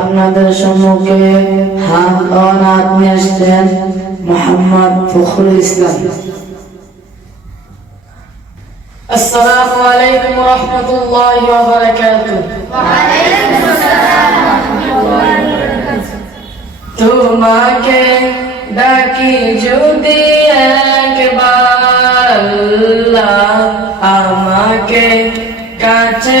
আপনাদের সম্মুখে হাত ও নিয়ে আসলেন মোহাম্মদ ফখরুল ইসলাম। আসসালামু আলাইকুম রহমতুল্লাহি ওয়া বারাকাতুহু। তোমাকে ডাকি যদি একবার আল্লাহ আমাকে কাছে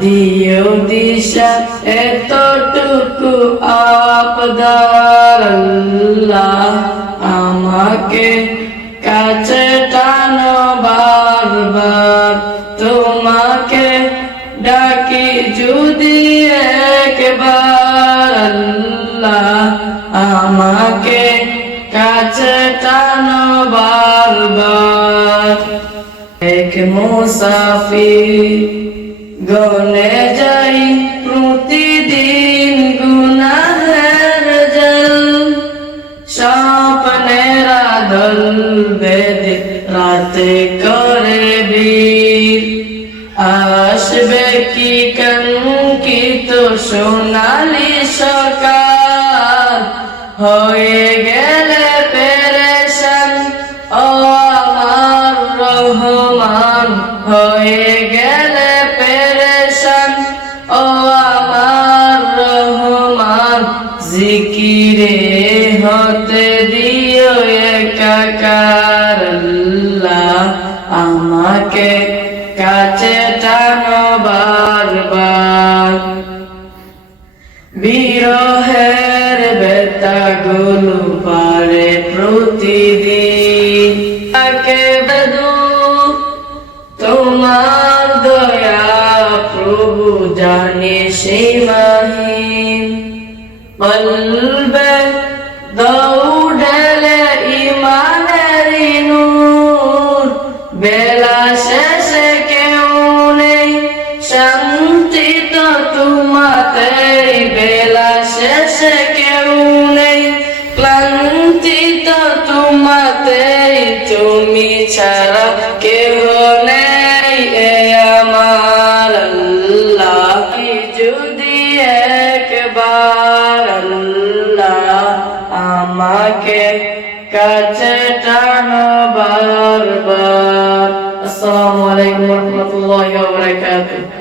দিও দিশা, এতটুকু আপদার আমাকে কাছে টানো বারবার তোমাকে ডাকি যদি একবার আমাকে কাছে টানো বারবার এক মুসাফির গনে যাই প্রতিদিন গুনাহের জল। স্বপ্নের আদল বেদে রাতে করে বীর। আসবে কি কঙ্কিত সোনালি সকাল? হয়ে গেলে হতে দিও একাকার আমাকে কাছে টানো বারবার। বিরহের বেতাগুলো পারে প্রতিদিন। তাকে বেদু তোমার দয়া প্রভু জানে সীমাহীন বলবে দৌড়লে ইমানের নূর। বেলা শেষে কেউ নেই, শান্তি তো তোমাতে বেলা শেষে কেউ নেই, ক্লান্তি তো তোমাতে তুমি ছাড়া কেউ নেই, এ আমার আল্লাহ। যদি একবার আমাকে কাছে টানো বারবার। আসসালামু আলাইকুম রহমতুল্লাহি ওয়া বারাকাতুহু।